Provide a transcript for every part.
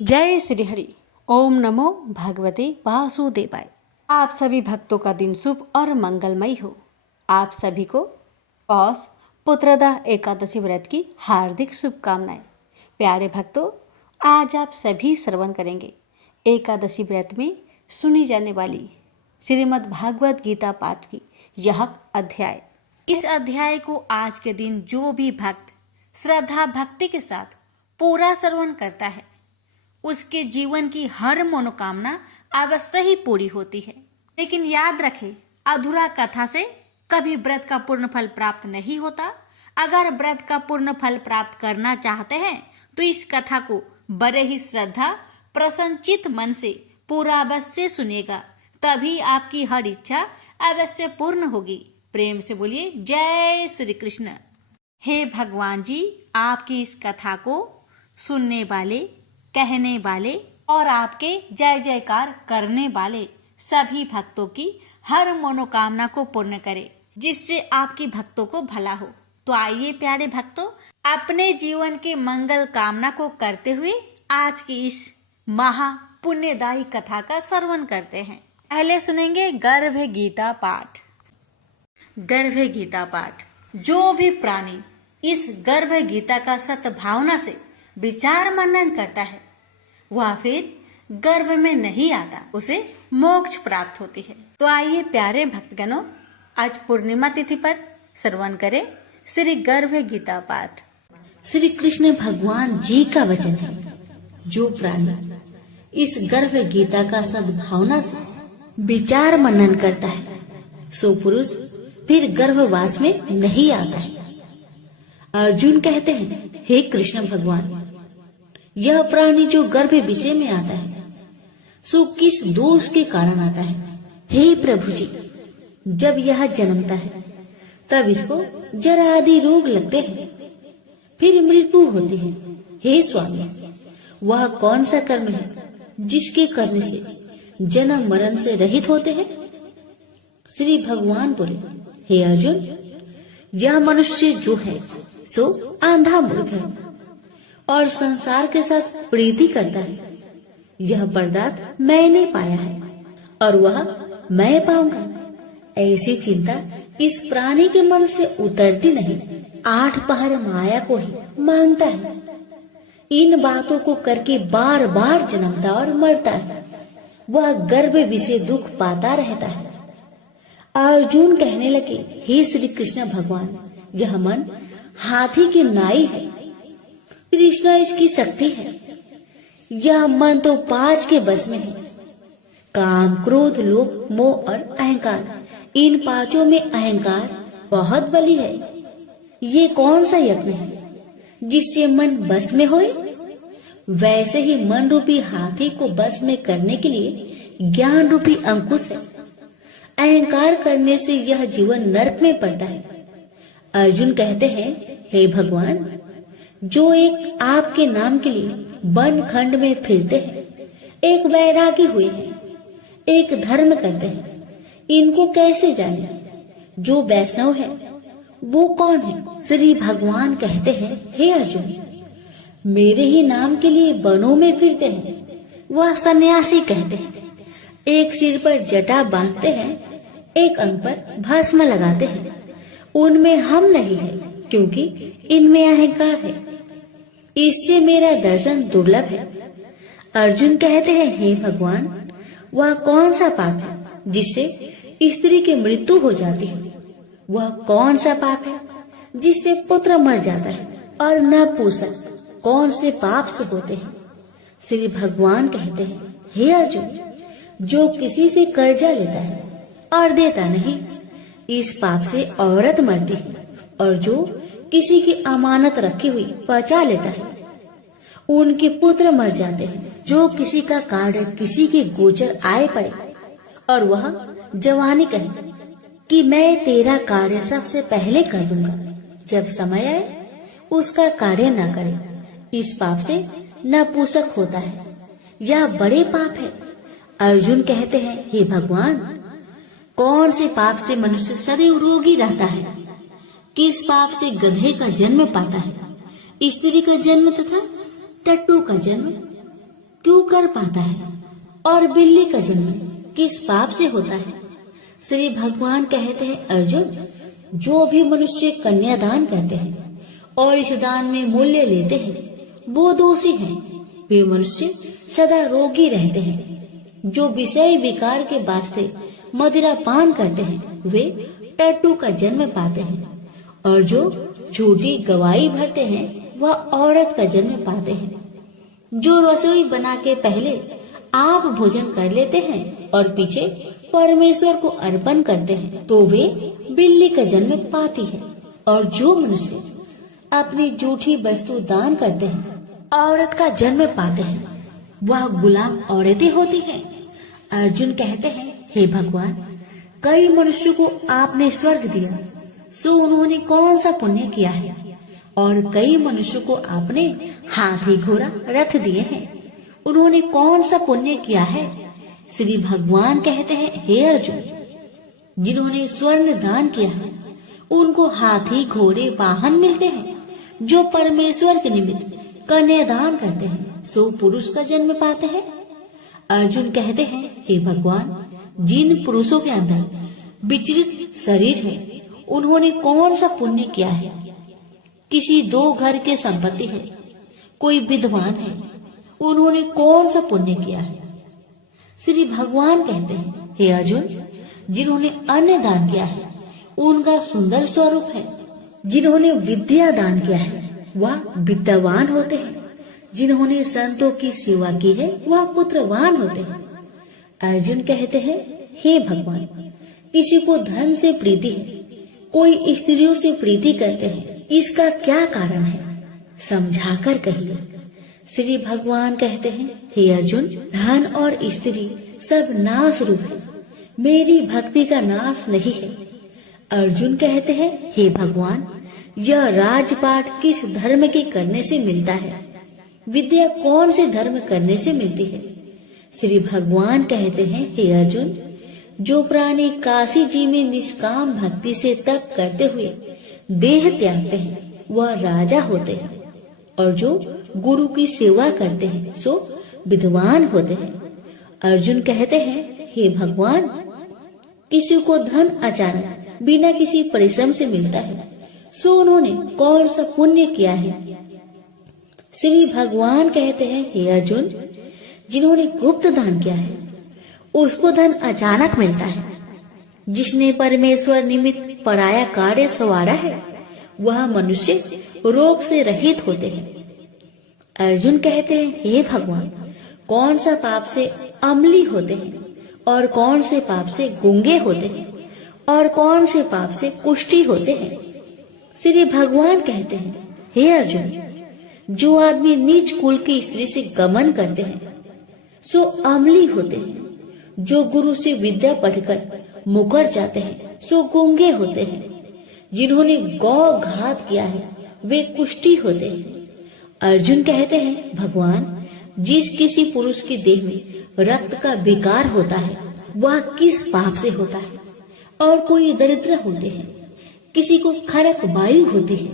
जय श्री हरि। ओम नमो भगवते वासुदेवाय। आप सभी भक्तों का दिन शुभ और मंगलमय हो। आप सभी को पौष पुत्रदा एकादशी व्रत की हार्दिक शुभकामनाएं। प्यारे भक्तों, आज आप सभी श्रवण करेंगे एकादशी व्रत में सुनी जाने वाली श्रीमद् भागवत गीता पाठ की यह अध्याय। इस अध्याय को आज के दिन जो भी भक्त श्रद्धा भक्ति के साथ पूरा श्रवण करता है उसके जीवन की हर मनोकामना अवश्य ही पूरी होती है। लेकिन याद रखें, अधूरा कथा से कभी व्रत का पूर्ण फल प्राप्त नहीं होता। अगर व्रत का पूर्ण फल प्राप्त करना चाहते हैं तो इस कथा को बड़े ही श्रद्धा प्रसन्नचित मन से पूरा अवश्य सुनिएगा, तभी आपकी हर इच्छा अवश्य पूर्ण होगी। प्रेम से बोलिए जय श्री कृष्ण। हे भगवान जी, आपकी इस कथा को सुनने वाले, कहने वाले और आपके जय जयकार करने वाले सभी भक्तों की हर मनोकामना को पूर्ण करे, जिससे आपकी भक्तों को भला हो। तो आइए प्यारे भक्तों, अपने जीवन के मंगल कामना को करते हुए आज की इस महा पुण्यदायी कथा का श्रवण करते हैं। पहले सुनेंगे गर्भ गीता पाठ। गर्भ गीता पाठ। जो भी प्राणी इस गर्भ गीता का सद्भावना से विचार मनन करता है वह फिर गर्भ में नहीं आता, उसे मोक्ष प्राप्त होती है। तो आइए प्यारे भक्तगणों, आज पूर्णिमा तिथि पर श्रवण करें श्री गर्भ गीता पाठ। श्री कृष्ण भगवान जी का वचन है, जो प्राणी इस गर्भ गीता का सद्भावना से विचार मनन करता है सो पुरुष फिर गर्भवास में नहीं आता है। अर्जुन कहते हैं, हे कृष्ण भगवान, यह प्राणी जो गर्भ विषय में आता है सो किस दोष के कारण आता है? हे प्रभु जी, जब यह जन्मता है तब इसको जरा आदि रोग लगते हैं, फिर मृत्यु होती है। हे स्वामी, वह कौन सा कर्म है जिसके करने से जन्म मरण से रहित होते हैं? श्री भगवान बोले, हे अर्जुन, यह मनुष्य जो है सो आंधा मूर्ख है और संसार के साथ प्रीति करता है। यह पदार्थ मैंने पाया है और वह मैं पाऊंगा, ऐसी चिंता इस प्राणी के मन से उतरती नहीं। 8 पहर माया को ही मांगता है। इन बातों को करके बार बार जन्मता और मरता है। वह गर्भ विषय दुख पाता रहता है। अर्जुन कहने लगे, हे श्री कृष्ण भगवान, यह मन हाथी की नाई है, कृष्णा इसकी शक्ति है। यह मन तो 5 के बस में है, काम क्रोध लोभ मोह और अहंकार। इन 5 में अहंकार बहुत बली है। ये कौन सा यत्न है जिससे मन बस में होए? वैसे ही मन रूपी हाथी को बस में करने के लिए ज्ञान रूपी अंकुश है। अहंकार करने से यह जीवन नरक में पड़ता है। अर्जुन कहते हैं, हे भगवान, जो एक आपके नाम के लिए वन खंड में फिरते हैं, एक वैरागी हुए हैं, एक धर्म करते हैं, इनको कैसे जाने? जो वैष्णव है वो कौन है? श्री भगवान कहते हैं, हे अर्जुन, मेरे ही नाम के लिए वनों में फिरते हैं वह सन्यासी कहते हैं। एक सिर पर जटा बांधते हैं, एक अंग पर भस्म लगाते हैं। उनमें हम नहीं है, क्योंकि इनमें अहंकार है। इससे मेरा दर्शन दुर्लभ है। अर्जुन कहते हैं, हे भगवान, वह कौन सा पाप है जिससे स्त्री की मृत्यु हो जाती है? वह कौन सा पाप है जिससे पुत्र मर जाता है और नपुंसक कौन से पाप से होते हैं? श्री भगवान कहते हैं, हे अर्जुन, जो किसी से कर्जा लेता है और देता नहीं, इस पाप से औरत मरती है। और जो किसी की अमानत रखी हुई बचा लेता है, उनके पुत्र मर जाते हैं। जो किसी का कार्य किसी के गोचर आए पड़े और वह जवानी कहे कि मैं तेरा कार्य सबसे पहले कर दूंगा, जब समय आए उसका कार्य न करे, इस पाप से नपुंसक होता है। यह बड़े पाप है। अर्जुन कहते हैं, हे भगवान, कौन से पाप से मनुष्य सदैव रोगी रहता है? किस पाप से गधे का जन्म पाता है, स्त्री का जन्म तथा टट्टू का जन्म? क्यों कर पाता है और बिल्ली का जन्म किस पाप से होता है? श्री भगवान कहते हैं, अर्जुन, जो भी मनुष्य कन्यादान करते हैं और इस दान में मूल्य लेते हैं वो दोषी हैं। वे मनुष्य सदा रोगी रहते हैं। जो विषय विकार के वास्ते मदिरा पान करते हैं वे टट्टू का जन्म पाते हैं, और जो झूठी गवाही भरते हैं वह औरत का जन्म पाते हैं। जो रसोई बना के पहले आप भोजन कर लेते हैं और पीछे परमेश्वर को अर्पण करते हैं तो वे बिल्ली का जन्म पाती है। और जो मनुष्य अपनी झूठी वस्तु दान करते हैं औरत का जन्म पाते हैं वह गुलाम औरतें होती हैं। अर्जुन कहते हैं, हे भगवान, कई मनुष्यों को आपने स्वर्ग दिया, सो उन्होंने कौन सा पुण्य किया है? और कई मनुष्यों को आपने हाथी घोड़ा रथ दिए हैं, उन्होंने कौन सा पुण्य किया है? श्री भगवान कहते हैं, हे अर्जुन, जिन्होंने स्वर्ण दान किया है उनको हाथी घोड़े वाहन मिलते हैं। जो परमेश्वर के निमित्त कन्यादान करते हैं सो पुरुष का जन्म पाते हैं। अर्जुन कहते हैं, हे भगवान, जिन पुरुषों के अंदर विचलित शरीर है उन्होंने कौन सा पुण्य किया है? किसी दो घर के संपत्ति है, कोई विद्वान है, उन्होंने कौन सा पुण्य किया है? श्री भगवान कहते हैं, हे अर्जुन, जिन्होंने अन्न दान किया है उनका सुंदर स्वरूप है। जिन्होंने विद्या दान किया है वह विद्यावान होते हैं। जिन्होंने संतों की सेवा की है वह पुत्रवान होते हैं। अर्जुन कहते हैं, हे भगवान, किसी को धन से प्रीति है, कोई स्त्रियों से प्रीति करते हैं, इसका क्या कारण है? समझाकर कहिए। श्री भगवान कहते हैं, हे अर्जुन, धन और स्त्री सब नाश रूप है, मेरी भक्ति का नाश नहीं है। अर्जुन कहते हैं, हे भगवान, यह राजपाट किस धर्म के करने से मिलता है? विद्या कौन से धर्म करने से मिलती है? श्री भगवान कहते हैं, हे अर्जुन, जो प्राणी काशी जी में निष्काम भक्ति से तप करते हुए देह त्यागते हैं वह राजा होते हैं, और जो गुरु की सेवा करते हैं सो विद्वान होते हैं। अर्जुन कहते हैं, हे भगवान, किसी को धन अचानक बिना किसी परिश्रम से मिलता है सो उन्होंने कौन सा पुण्य किया है? श्री भगवान कहते हैं, हे अर्जुन, जिन्होंने गुप्त दान किया है उसको धन अचानक मिलता है। जिसने परमेश्वर निमित्त पराया कार्य संवारा है वह मनुष्य रोग से रहित होते हैं। अर्जुन कहते हैं, हे भगवान, कौन सा पाप से अम्ली होते हैं और कौन से पाप से गूंगे होते हैं और कौन से पाप से कुष्ठी होते हैं? श्री भगवान कहते हैं, हे अर्जुन, जो आदमी नीच कुल की स्त्री से गमन करते हैं सो अम्ली होते हैं। जो गुरु से विद्या पढ़कर मुकर जाते हैं सो गूंगे होते हैं। जिन्होंने गौ घात किया है वे कुष्ठी होते हैं। अर्जुन कहते हैं, भगवान, जिस किसी पुरुष के देह में रक्त का विकार होता है वह किस पाप से होता है? और कोई दरिद्र होते हैं, किसी को खरक वायु होती है,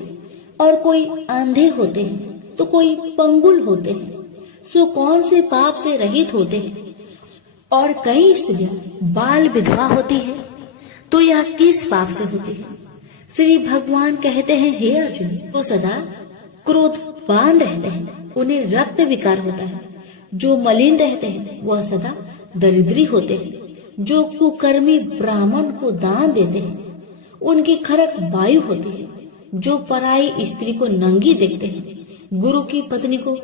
और कोई अंधे होते हैं तो कोई पंगुल होते हैं, सो कौन से पाप से रहित होते हैं? और कई स्त्रियां बाल विधवा होती है तो यह किस पाप से होती है? श्री भगवान कहते हैं, हे अर्जुन, तो सदा क्रोधवान रहते हैं उन्हें रक्त विकार होता है। जो मलिन रहते हैं वह सदा दरिद्री होते हैं। जो कुकर्मी ब्राह्मण को दान देते हैं उनकी खरक वायु होती है। जो पराई स्त्री को नंगी देखते हैं, गुरु की पत्नी को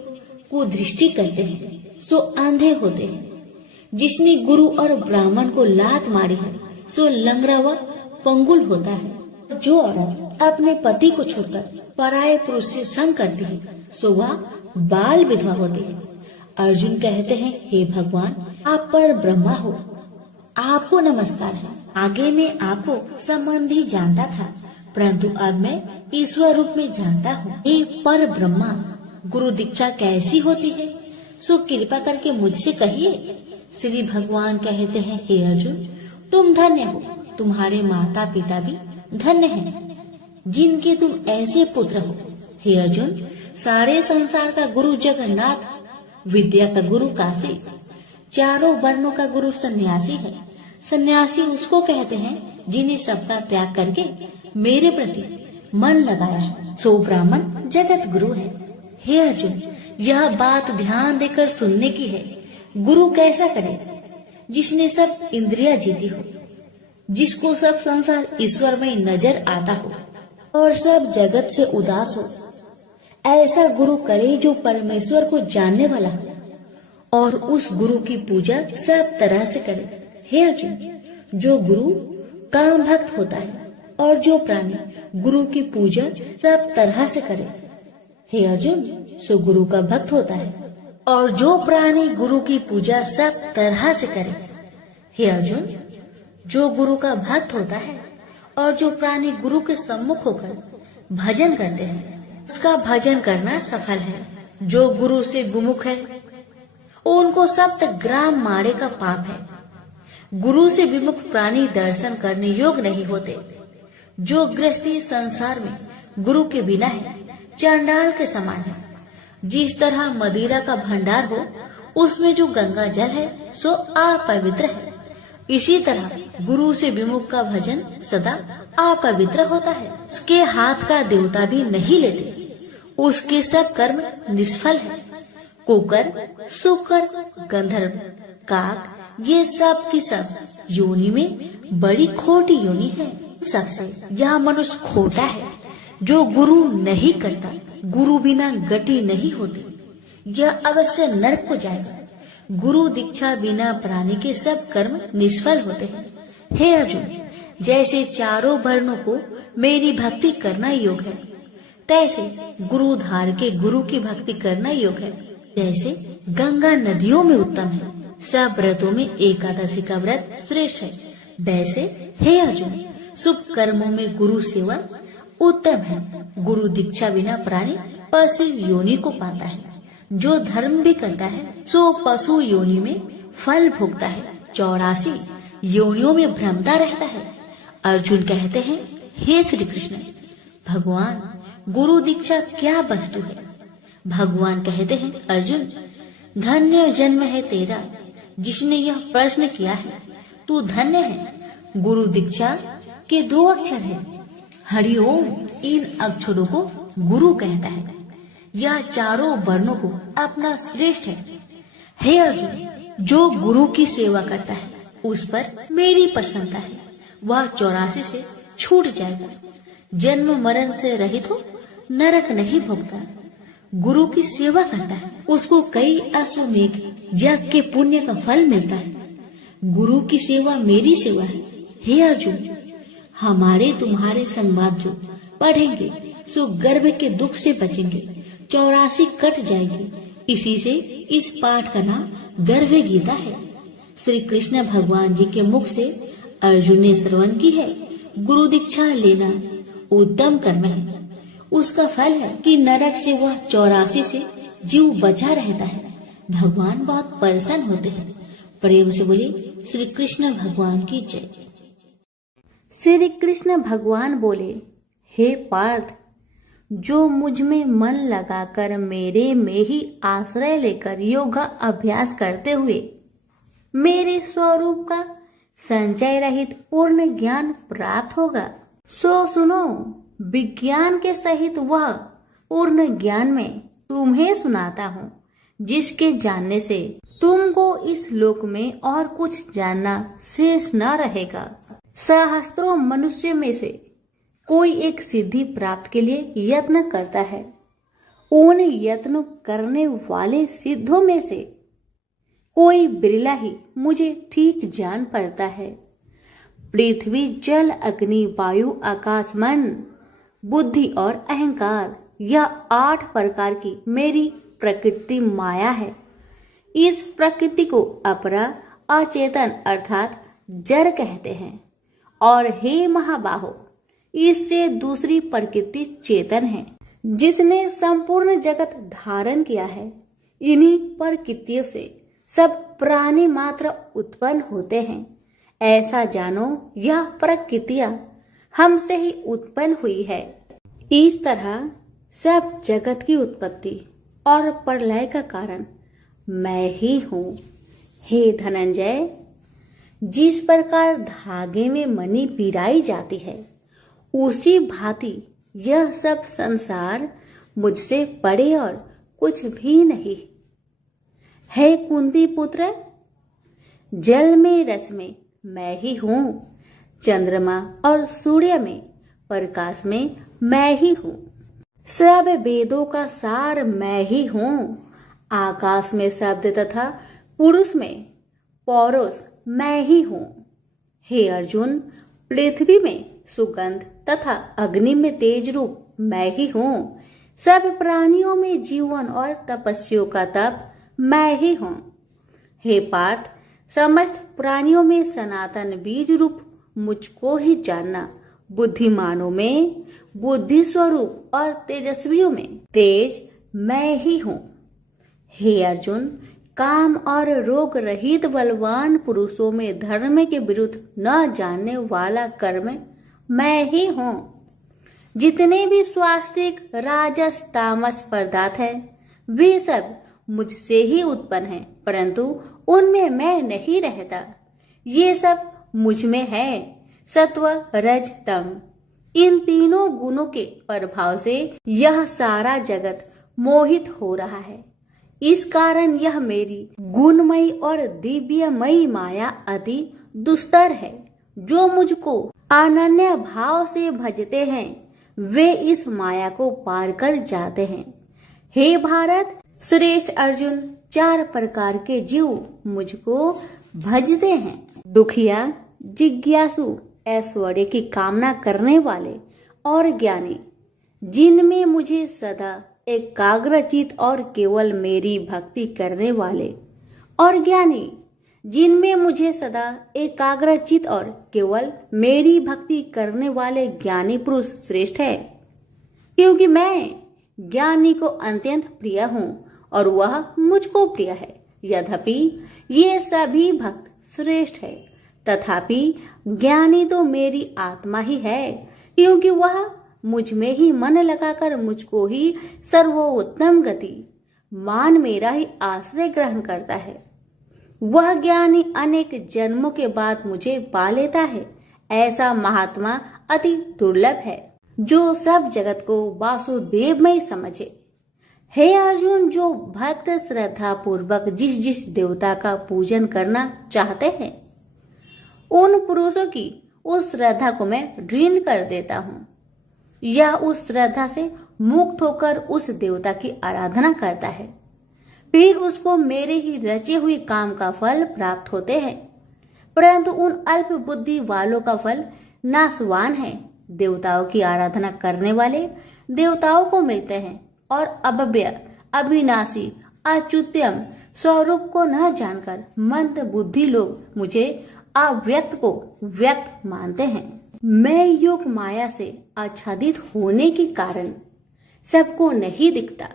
कुदृष्टि करते हैं सो अंधे होते हैं। जिसने गुरु और ब्राह्मण को लात मारी है सो लंगड़ा व पंगुल होता है। जो औरत अपने पति को छोड़कर पराये पुरुष से संग करती है सो वह बाल विधवा होती है। अर्जुन कहते हैं, हे भगवान, आप पर ब्रह्मा हो, आपको नमस्कार है। आगे मैं आपको संबंधी जानता था, परंतु अब मैं ईश्वर रूप में जानता हूँ। हे पर ब्रह्मा, गुरु दीक्षा कैसी होती है सो कृपा करके मुझसे कहिए। श्री भगवान कहते हैं, हे अर्जुन, तुम धन्य हो, तुम्हारे माता पिता भी धन्य हैं, जिनके तुम ऐसे पुत्र हो। हे अर्जुन, सारे संसार का गुरु जगन्नाथ विद्या का गुरु काशी, चारों वर्णों का गुरु सन्यासी है। सन्यासी उसको कहते हैं जिन्हें सबका त्याग करके मेरे प्रति मन लगाया है, सो ब्राह्मण जगत गुरु है। हे अर्जुन, यह बात ध्यान देकर सुनने की है। गुरु कैसा करे? जिसने सब इंद्रियां जीती हो, जिसको सब संसार ईश्वर में नजर आता हो और सब जगत से उदास हो। ऐसा गुरु करे जो परमेश्वर को जानने वाला हो और उस गुरु की पूजा सब तरह से करे। हे अर्जुन, जो गुरु काम भक्त होता है और जो प्राणी गुरु की पूजा सब तरह से करे। हे अर्जुन, सो गुरु का भक्त होता है और जो प्राणी गुरु की पूजा सब तरह से करे। हे अर्जुन, जो गुरु का भक्त होता है और जो प्राणी गुरु के सम्मुख होकर भजन करते हैं, उसका भजन करना सफल है। जो गुरु से विमुख है, उनको सप्त ग्राम मारे का पाप है। गुरु से विमुख प्राणी दर्शन करने योग्य नहीं होते। जो गृहस्थी संसार में गुरु के बिना है, चांडाल के समान है। जिस तरह मदिरा का भंडार हो, उसमें जो गंगा जल है सो अपवित्र है, इसी तरह गुरु से विमुख का भजन सदा अपवित्र होता है। उसके हाथ का देवता भी नहीं लेते, उसके सब कर्म निष्फल है। कुकर, सुकर, गंधर्व, काक, ये सब की सब योनि में बड़ी खोटी योनि है। सबसे यह मनुष्य खोटा है जो गुरु नहीं करता। गुरु बिना गति नहीं होती, यह अवश्य नरक को जाएगा। गुरु दीक्षा बिना प्राणी के सब कर्म निष्फल होते हैं। हे अर्जुन, जैसे चारों वर्णों को मेरी भक्ति करना योग है, तैसे गुरु धार के गुरु की भक्ति करना योग है। जैसे गंगा नदियों में उत्तम है, सब व्रतों में एकादशी का व्रत श्रेष्ठ है, वैसे हे अर्जुन, शुभ कर्मों में गुरु सेवा उत्तम है। गुरु दीक्षा बिना प्राणी पशु योनि को पाता है। जो धर्म भी करता है सो पशु योनि में फल भोगता है, 84 योनियों में भ्रमता रहता है। अर्जुन कहते हैं, हे श्री कृष्ण, भगवान गुरु दीक्षा क्या वस्तु है? भगवान कहते हैं, अर्जुन, धन्य जन्म है तेरा जिसने यह प्रश्न किया है। तू धन्य है। गुरु दीक्षा के 2 अक्षर हैं, हरिओम। इन अक्षरों को गुरु कहता है। यह चारों वर्णों को अपना श्रेष्ठ है। हे अर्जुन, जो गुरु की सेवा करता है उस पर मेरी प्रसन्नता है। वह 84 से छूट जाएगा, जन्म मरण से रहित हो, नरक नहीं भोगता। गुरु की सेवा करता है, उसको कई अश्वमेध यज्ञ के पुण्य का फल मिलता है। गुरु की सेवा मेरी सेवा है। हे अर्जुन, हमारे तुम्हारे संवाद जो पढ़ेंगे सो गर्भ के दुख से बचेंगे, 84 कट जाएगी। इसी से इस पाठ का नाम गर्भ गीता है। श्री कृष्ण भगवान जी के मुख से अर्जुन ने श्रवण की है। गुरु दीक्षा लेना उत्तम कर्म है। उसका फल है कि नरक से वह 84 से जीव बचा रहता है। भगवान बहुत प्रसन्न होते हैं। प्रेम से बोले श्री कृष्ण भगवान की जय। श्री कृष्ण भगवान बोले, हे पार्थ, जो मुझ में मन लगाकर मेरे में ही आश्रय लेकर योगा अभ्यास करते हुए मेरे स्वरूप का संचय रहित पूर्ण ज्ञान प्राप्त होगा, सो सुनो, विज्ञान के सहित वह पूर्ण ज्ञान में तुम्हें सुनाता हूँ, जिसके जानने से तुमको इस लोक में और कुछ जानना शेष न रहेगा। सहस्त्रों मनुष्य में से कोई एक सिद्धि प्राप्त के लिए यत्न करता है। उन यत्न करने वाले सिद्धों में से कोई बिरला ही मुझे ठीक जान पड़ता है। पृथ्वी, जल, अग्नि, वायु, आकाश, मन, बुद्धि और अहंकार, यह 8 प्रकार की मेरी प्रकृति माया है। इस प्रकृति को अपरा, अचेतन अर्थात जड़ कहते हैं। और हे महाबाहो, इससे दूसरी प्रकृति चेतन है, जिसने संपूर्ण जगत धारण किया है। इन्हीं प्रकृतियों से सब प्राणी मात्र उत्पन्न होते हैं। ऐसा जानो, यह प्रकृतियां हमसे ही उत्पन्न हुई है। इस तरह सब जगत की उत्पत्ति और प्रलय का कारण मैं ही हूँ। हे धनंजय, जिस प्रकार धागे में मणि पिराई जाती है, उसी भांति यह सब संसार मुझसे परे और कुछ भी नहीं। हे कुंती पुत्र, जल में रस में मैं ही हूँ, चंद्रमा और सूर्य में प्रकाश में मैं ही हूँ, सब वेदों का सार मैं ही हूँ, आकाश में शब्द तथा पुरुष में पौरुष मैं ही हूँ। हे अर्जुन, पृथ्वी में सुगंध तथा अग्नि में तेज रूप मैं ही हूँ, सब प्राणियों में जीवन और तपस्वियों का तप मैं ही हूँ। हे पार्थ, समस्त प्राणियों में सनातन बीज रूप मुझको ही जानना, बुद्धिमानों में बुद्धि स्वरूप और तेजस्वियों में तेज मैं ही हूँ। हे अर्जुन, काम और रोग रहित बलवान पुरुषों में धर्म के विरुद्ध न जानने वाला कर्म मैं ही हूँ। जितने भी स्वास्तिक राजस तामस पदार्थ है, वे सब मुझसे ही उत्पन्न हैं, परंतु उनमें मैं नहीं रहता। ये सब मुझ में है, सत्व रज तम। इन तीनों गुणों के प्रभाव से यह सारा जगत मोहित हो रहा है। इस कारण यह मेरी गुणमयी और दिव्यमयी माया अति दुस्तर है। जो मुझको अनन्य भाव से भजते हैं, वे इस माया को पार कर जाते हैं। हे भारत श्रेष्ठ अर्जुन, 4 प्रकार के जीव मुझको भजते हैं। दुखिया, जिज्ञासु, ऐश्वर्य की कामना करने वाले और ज्ञानी, जिनमें मुझे सदा एकाग्रचित और केवल मेरी भक्ति करने वाले, और ज्ञानी, जिनमें मुझे सदा एकाग्रचित और केवल मेरी भक्ति करने वाले ज्ञानी पुरुष श्रेष्ठ है, क्योंकि मैं ज्ञानी को अत्यंत प्रिय हूँ और वह मुझको प्रिय है। यद्यपि ये सभी भक्त श्रेष्ठ है, तथापि ज्ञानी तो मेरी आत्मा ही है, क्योंकि वह मुझ में ही मन लगाकर मुझको ही सर्वोत्तम गति मान मेरा ही आश्रय ग्रहण करता है। वह ज्ञानी अनेक जन्मों के बाद मुझे पा लेता है। ऐसा महात्मा अति दुर्लभ है, जो सब जगत को वासुदेवमय समझे। हे अर्जुन, जो भक्त श्रद्धा पूर्वक जिस जिस देवता का पूजन करना चाहते हैं, उन पुरुषों की उस श्रद्धा को मैं ढील कर देता हूँ। यह उस श्रद्धा से मुक्त होकर उस देवता की आराधना करता है, फिर उसको मेरे ही रचे हुए काम का फल प्राप्त होते हैं। परंतु उन अल्प बुद्धि वालों का फल नाशवान है। देवताओं की आराधना करने वाले देवताओं को मिलते हैं और अव्यय, अविनाशी, अच्युत्यम स्वरूप को न जानकर मंद बुद्धि लोग मुझे अव्यक्त को व्यक्त मानते हैं। मैं योग माया से आच्छादित होने के कारण सबको नहीं दिखता।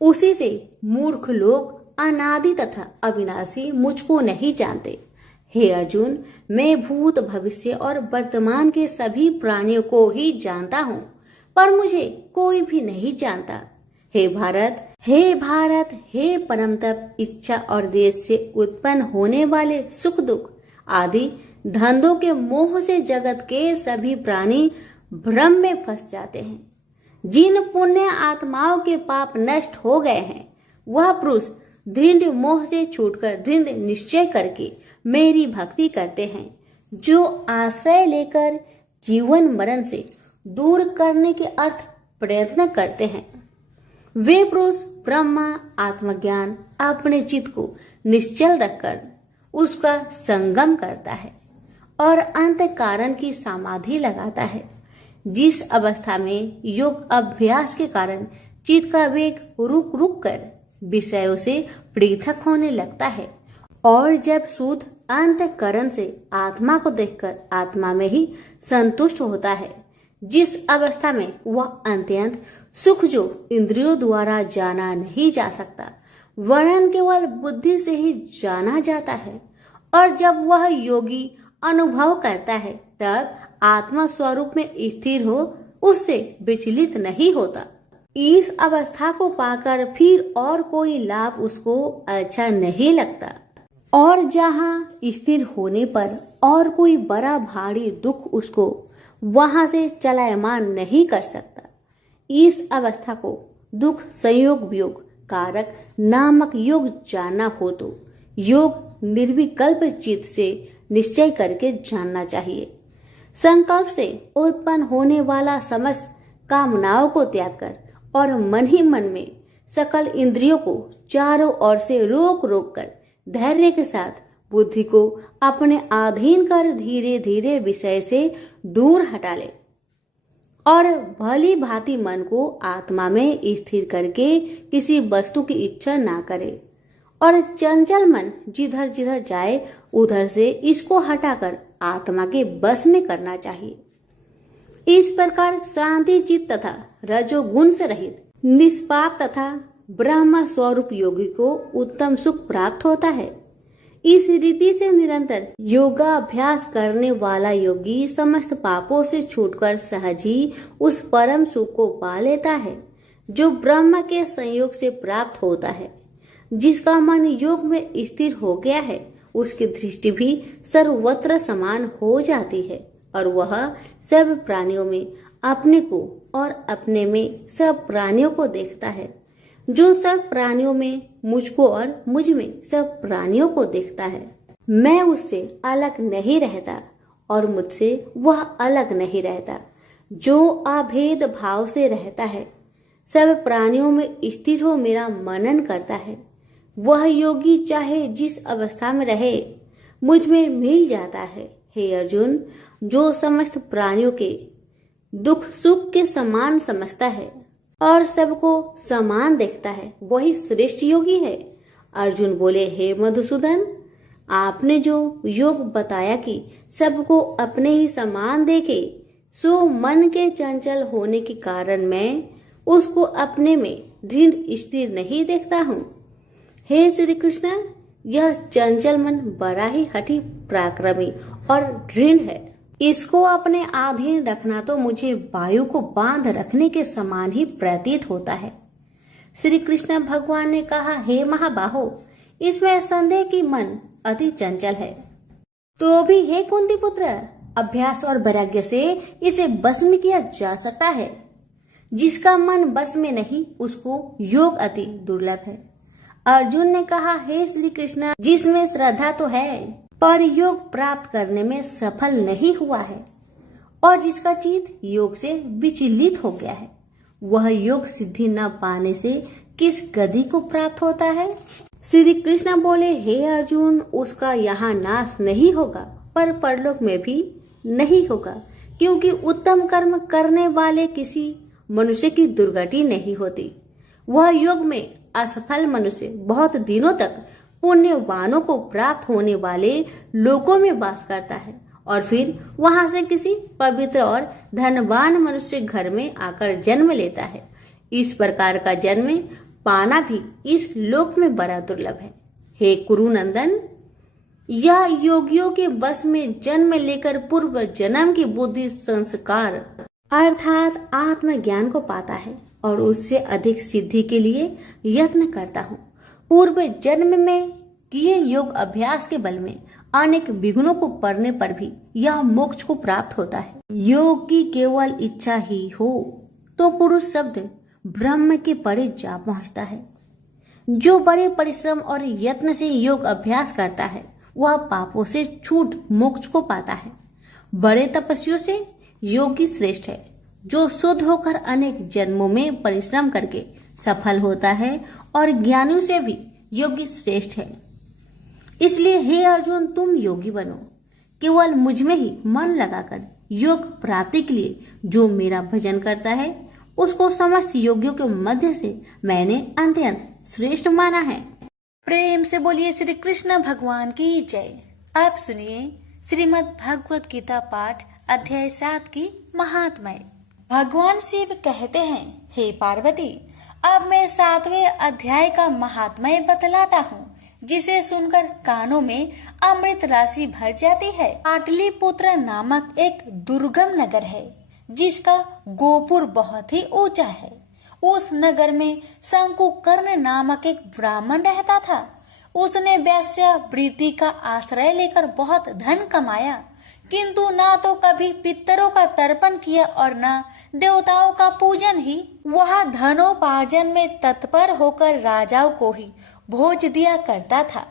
उसी से मूर्ख लोग अनादि तथा अविनाशी मुझको नहीं जानते। हे अर्जुन, मैं भूत भविष्य और वर्तमान के सभी प्राणियों को ही जानता हूँ, पर मुझे कोई भी नहीं जानता। हे भारत, हे परम तप, इच्छा और देश से उत्पन्न होने वाले सुख दुख आदि धंधों के मोह से जगत के सभी प्राणी भ्रम में फंस जाते हैं। जिन पुण्य आत्माओं के पाप नष्ट हो गए हैं, वह पुरुष दृढ़ मोह से छूटकर दृढ़ निश्चय करके मेरी भक्ति करते हैं, जो आश्रय लेकर जीवन मरण से दूर करने के अर्थ प्रयत्न करते हैं। वे पुरुष ब्रह्मा आत्मज्ञान अपने चित्त को निश्चल रखकर उसका संगम करता है और अंत कारण की समाधि लगाता है, जिस अवस्था में योग अभ्यास के कारण चित्त का वेग रुक रुक कर विषयों से पृथक होने लगता है, और जब शुद्ध अंतःकरण से आत्मा को देखकर आत्मा में ही संतुष्ट होता है, जिस अवस्था में वह अत्यंत सुख जो इंद्रियों द्वारा जाना नहीं जा सकता, वरन केवल बुद्धि से ही जाना जाता है, और जब वह योगी अनुभव करता है, तब आत्मा स्वरूप में स्थिर हो उससे विचलित नहीं होता। इस अवस्था को पाकर फिर और कोई लाभ उसको अच्छा नहीं लगता, और जहाँ स्थिर होने पर और कोई बड़ा भारी दुख उसको वहां से चलायमान नहीं कर सकता। इस अवस्था को दुख संयोग वियोग कारक नामक योग जानना हो तो योग निर्विकल्प चित्त से निश्चय करके जानना चाहिए। संकल्प से उत्पन्न होने वाला समस्त कामनाओं को त्याग कर और मन ही मन में सकल इंद्रियों को चारों ओर से रोक रोक कर धैर्य के साथ बुद्धि को अपने अधीन कर धीरे धीरे विषय से दूर हटा ले और भली भांति मन को आत्मा में स्थिर करके किसी वस्तु की इच्छा ना करे और चंचल मन जिधर जिधर जाए उधर से इसको हटाकर आत्मा के बस में करना चाहिए। इस प्रकार शांति चित्त तथा रजोगुण से रहित निष्पाप तथा ब्रह्म स्वरूप योगी को उत्तम सुख प्राप्त होता है। इस रीति से निरंतर योगाभ्यास करने वाला योगी समस्त पापों से छूटकर सहज ही उस परम सुख को पा लेता है जो ब्रह्म के संयोग से प्राप्त होता है। जिसका मन योग में स्थिर हो गया है उसकी दृष्टि भी सर्वत्र समान हो जाती है और वह सब प्राणियों में अपने को और अपने में सब प्राणियों को देखता है। जो सब प्राणियों में मुझको और मुझ में सब प्राणियों को देखता है। मैं उससे अलग नहीं रहता और मुझसे वह अलग नहीं रहता। जो अभेद भाव से रहता है सब प्राणियों में स्थिर हो मेरा मनन करता है वह योगी चाहे जिस अवस्था में रहे मुझ में मिल जाता है। हे अर्जुन, जो समस्त प्राणियों के दुख सुख के समान समझता है और सबको समान देखता है वही श्रेष्ठ योगी है। अर्जुन बोले, हे मधुसूदन, आपने जो योग बताया कि सबको अपने ही समान देखे सो मन के चंचल होने के कारण मैं उसको अपने में दृढ़ स्थिर नहीं देखता हूँ। हे श्री कृष्ण, यह चंचल मन बड़ा ही हठी पराक्रमी और दृढ़ है। इसको अपने अधीन रखना तो मुझे वायु को बांध रखने के समान ही प्रतीत होता है। श्री कृष्ण भगवान ने कहा, हे महाबाहो, इसमें संदेह की मन अति चंचल है। तो भी हे कुंती पुत्र, अभ्यास और वैराग्य से इसे बस में किया जा सकता है। जिसका मन बस में नहीं उसको योग अति दुर्लभ है। अर्जुन ने कहा, हे श्री कृष्ण, जिसमें श्रद्धा तो है पर योग प्राप्त करने में सफल नहीं हुआ है और जिसका चित्त योग से विचलित हो गया है वह योग सिद्धि न पाने से किस गति को प्राप्त होता है। श्री कृष्ण बोले, हे अर्जुन, उसका यहाँ नाश नहीं होगा पर परलोक में भी नहीं होगा, क्योंकि उत्तम कर्म करने वाले किसी मनुष्य की दुर्गति नहीं होती। वह योग में असफल मनुष्य बहुत दिनों तक पुण्यवानों को प्राप्त होने वाले लोकों में वास करता है और फिर वहां से किसी पवित्र और धनवान मनुष्य घर में आकर जन्म लेता है। इस प्रकार का जन्म पाना भी इस लोक में बड़ा दुर्लभ है। हे कुरुनंदन, यह योगियों के बस में जन्म लेकर पूर्व जन्म की बुद्धि संस्कार अर्थात आत्मज्ञान को पाता है और उससे अधिक सिद्धि के लिए यत्न करता हूँ। पूर्व जन्म में किए योग अभ्यास के बल में अनेक विघ्नों को पड़ने पर भी यह मोक्ष को प्राप्त होता है। योग की केवल इच्छा ही हो तो पुरुष शब्द ब्रह्म के परे जा पहुंचता है। जो बड़े परिश्रम और यत्न से योग अभ्यास करता है वह पापों से छूट मोक्ष को पाता है। बड़े तपस्वियों से योगी श्रेष्ठ है। जो शुद्ध होकर अनेक जन्मों में परिश्रम करके सफल होता है और ज्ञानियों से भी योगी श्रेष्ठ है। इसलिए हे अर्जुन, तुम योगी बनो। केवल मुझ में ही मन लगाकर योग प्राप्ति के लिए जो मेरा भजन करता है उसको समस्त योगियों के मध्य से मैंने अत्यंत श्रेष्ठ माना है। प्रेम से बोलिए श्री कृष्ण भगवान की जय। आप सुनिए श्रीमद् भगवत गीता पाठ अध्याय 7 की महात्म्य। भगवान शिव कहते हैं, हे पार्वती, अब मैं 7वें अध्याय का महात्म्य बतलाता हूँ, जिसे सुनकर कानों में अमृत राशि भर जाती है। पाटलिपुत्र नामक एक दुर्गम नगर है जिसका गोपुर बहुत ही ऊंचा है। उस नगर में शंकुकर्ण नामक एक ब्राह्मण रहता था। उसने वेश्यावृत्ति का आश्रय लेकर बहुत धन कमाया, किंतु ना तो कभी पितरों का तर्पण किया और न देवताओं का पूजन ही। वह धनोपार्जन में तत्पर होकर राजाओं को ही भोज दिया करता था।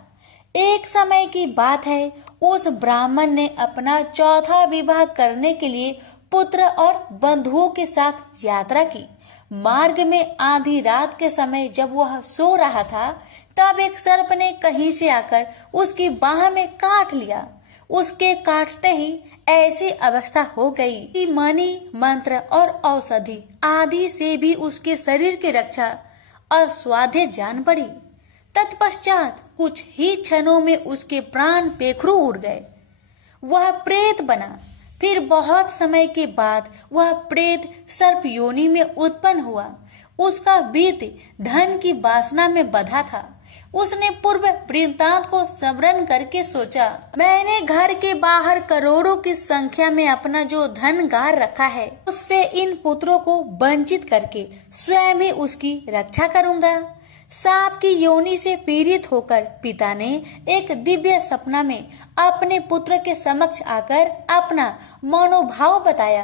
एक समय की बात है, उस ब्राह्मण ने अपना चौथा विवाह करने के लिए पुत्र और बंधुओं के साथ यात्रा की। मार्ग में आधी रात के समय जब वह सो रहा था, तब एक सर्प ने कहीं से आकर उसकी बाह में काट लिया। उसके काटते ही ऐसी अवस्था हो गई कि मणि, मंत्र और औषधि आदि से भी उसके शरीर की रक्षा असाध्य जान पड़ी। तत्पश्चात कुछ ही क्षणों में उसके प्राण पेखरू उड़ गए। वह प्रेत बना। फिर बहुत समय के बाद वह प्रेत सर्प योनि में उत्पन्न हुआ। उसका बीत धन की वासना में बंधा था। उसने पूर्व वृत्तांत को स्मरण करके सोचा, मैंने घर के बाहर करोड़ों की संख्या में अपना जो धन गार रखा है, उससे इन पुत्रों को वंचित करके स्वयं ही उसकी रक्षा करूंगा। सांप की योनि से पीड़ित होकर पिता ने एक दिव्य सपना में अपने पुत्र के समक्ष आकर अपना मनोभाव बताया।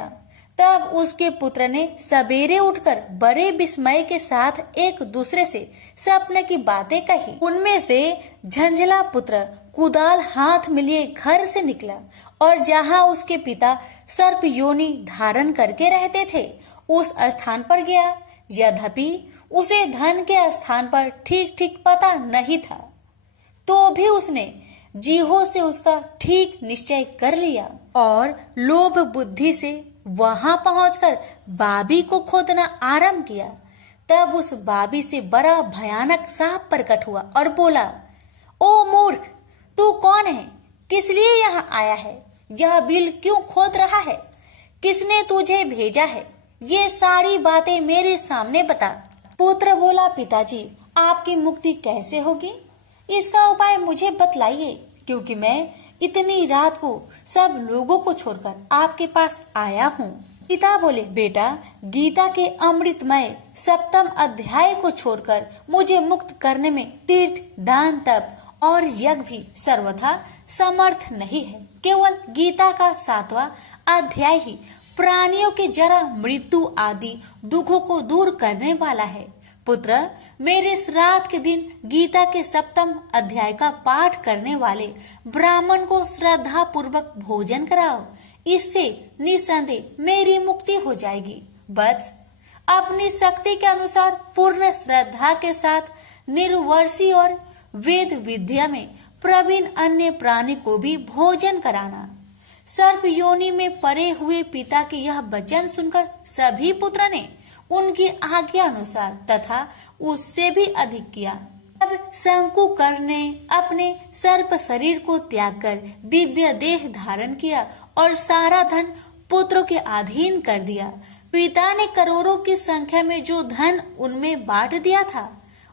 तब उसके पुत्र ने सवेरे उठकर बड़े विस्मय के साथ एक दूसरे से सपने की बातें कही। उनमें से झंझला पुत्र कुदाल हाथ में लिए घर से निकला और जहां उसके पिता सर्प योनि धारण करके रहते थे, उस स्थान पर गया। यद्यपि उसे धन के स्थान पर ठीक ठीक पता नहीं था, तो भी उसने जीहो से उसका ठीक निश्चय कर लिया और लोभ बुद्धि से वहां पहुंचकर बाबी को खोदना आरंभ किया। तब उस बाबी से बड़ा भयानक सांप प्रकट हुआ और बोला, ओ मूर्ख, तू कौन है? किस लिए यहाँ आया है? यह बिल क्यों खोद रहा है? किसने तुझे भेजा है? ये सारी बातें मेरे सामने बता। पुत्र बोला, पिताजी, आपकी मुक्ति कैसे होगी? इसका उपाय मुझे बतलाइए, क्योंकि मैं इतनी रात को सब लोगों को छोड़कर आपके पास आया हूँ। पिता बोले, बेटा, गीता के अमृतमय 7वें अध्याय को छोड़कर मुझे मुक्त करने में तीर्थ, दान, तप और यज्ञ भी सर्वथा समर्थ नहीं है। केवल गीता का 7वां अध्याय ही प्राणियों के जरा मृत्यु आदि दुखों को दूर करने वाला है। पुत्र, मेरे श्राद्ध के दिन गीता के 7वें अध्याय का पाठ करने वाले ब्राह्मण को श्रद्धा पूर्वक भोजन कराओ। इससे निसंदेह मेरी मुक्ति हो जाएगी। बस अपनी शक्ति के अनुसार पूर्ण श्रद्धा के साथ निर्वर्षी और वेद विद्या में प्रवीण अन्य प्राणी को भी भोजन कराना। सर्प योनि में पड़े हुए पिता के यह वचन सुनकर सभी पुत्र ने उनकी आज्ञा अनुसार तथा उससे भी अधिक किया। अब शंकुकर्ण ने अपने सर्प शरीर को त्याग कर दिव्य देह धारण किया और सारा धन पुत्रों के अधीन कर दिया। पिता ने करोड़ों की संख्या में जो धन उनमें बांट दिया था,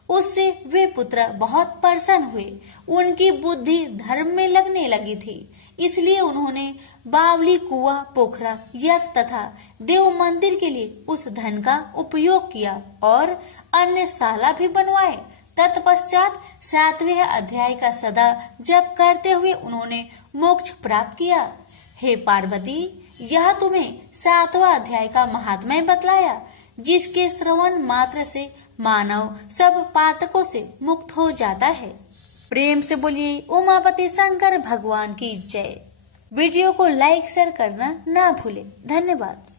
उससे वे पुत्र बहुत प्रसन्न हुए। उनकी बुद्धि धर्म में लगने लगी थी, इसलिए उन्होंने बावली, कुआं, पोखरा, यज्ञ तथा देव मंदिर के लिए उस धन का उपयोग किया और अन्य शाला भी बनवाए। तत्पश्चात 7वें अध्याय का सदा जप करते हुए उन्होंने मोक्ष प्राप्त किया। हे पार्वती, यह तुम्हें 7वां अध्याय का महात्म्य बतलाया, जिसके श्रवण मात्र से मानव सब पातकों से मुक्त हो जाता है। प्रेम से बोलिए उमापति शंकर भगवान की जय। वीडियो को लाइक शेयर करना ना भूले। धन्यवाद।